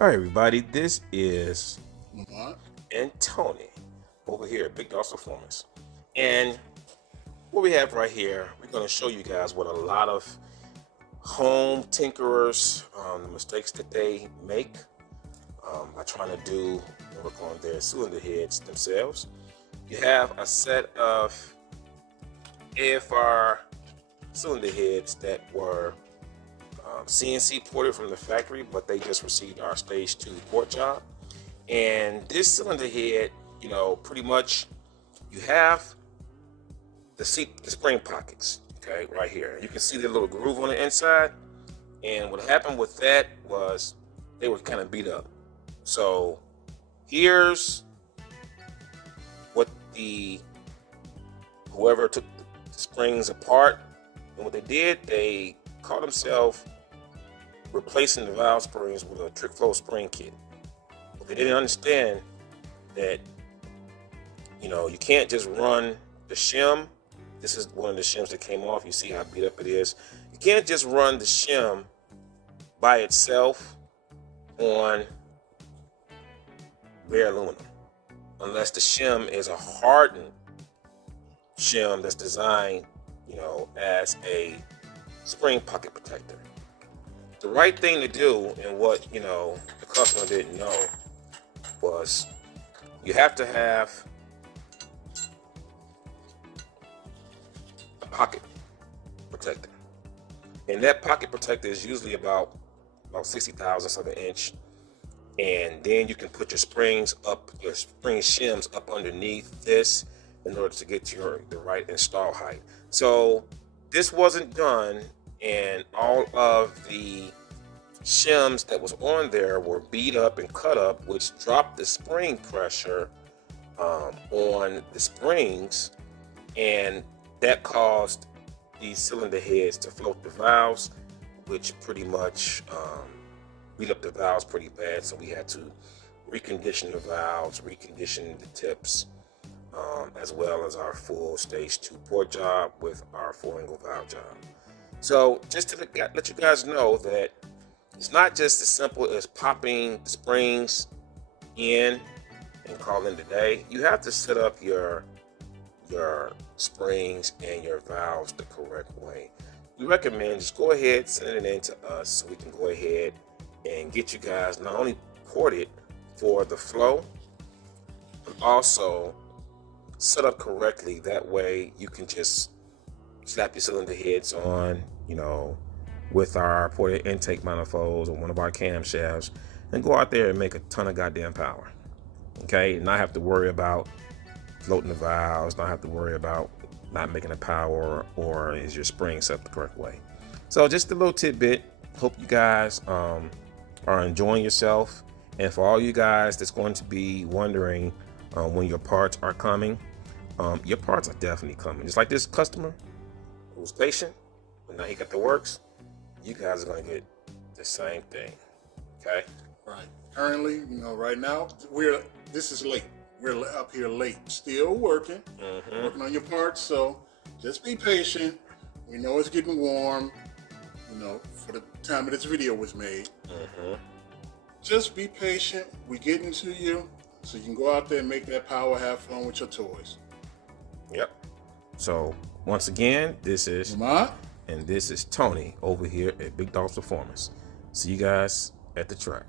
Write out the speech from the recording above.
All right, everybody, this is Lamont. and Tony over here at Big Dogs Performance. And what we have right here, we're going to show you guys what a lot of home tinkerers, the mistakes that they make by trying to do work on their cylinder heads themselves. You have a set of AFR cylinder heads that were CNC ported from the factory, but they just received our stage 2 port job. And this cylinder head, pretty much you have the spring pockets, okay, right here. You can see the little groove on the inside. And what happened with that was they were kind of beat up. So here's what whoever took the springs apart, and what they did, they caught themselves replacing the valve springs with a trick flow spring kit. But they didn't understand that, you can't just run the shim. This is one of the shims that came off. You see how beat up it is. You can't just run the shim by itself on bare aluminum, unless the shim is a hardened shim that's designed, as a spring pocket protector. The right thing to do, and what the customer didn't know, was you have to have a pocket protector, and that pocket protector is usually about 60 thousandths of an inch. And then you can put your spring shims up underneath this in order to get the right install height. So this wasn't done, and all of the shims that was on there were beat up and cut up, which dropped the spring pressure on the springs, and that caused these cylinder heads to float the valves, which pretty much beat up the valves pretty bad. So we had to recondition the valves, recondition the tips, as well as our full stage 2 port job with our 4-angle valve job. So just to let you guys know that it's not just as simple as popping the springs in and calling it a day. You have to set up your springs and your valves the correct way. We recommend just go ahead, send it in to us so we can go ahead and get you guys not only ported for the flow, but also set up correctly. That way you can just slap your cylinder heads on, with our ported intake manifolds or one of our camshafts, and go out there and make a ton of goddamn power. Okay, and not have to worry about floating the valves, not have to worry about not making a power, or is your spring set the correct way. So just a little tidbit. Hope you guys are enjoying yourself. And for all you guys that's going to be wondering when your parts are coming, your parts are definitely coming. Just like this customer who was patient, but now he got the works, you guys are going to get the same thing. Okay? Right. Currently, right now, this is late. We're up here late, still working on your parts. So just be patient. We know it's getting warm, for the time that this video was made. Just be patient. We're getting to you, so you can go out there and make that power, have fun with your toys. Yep. So once again, this is Lamont, and this is Tony over here at Big Dogs Performance. See you guys at the track.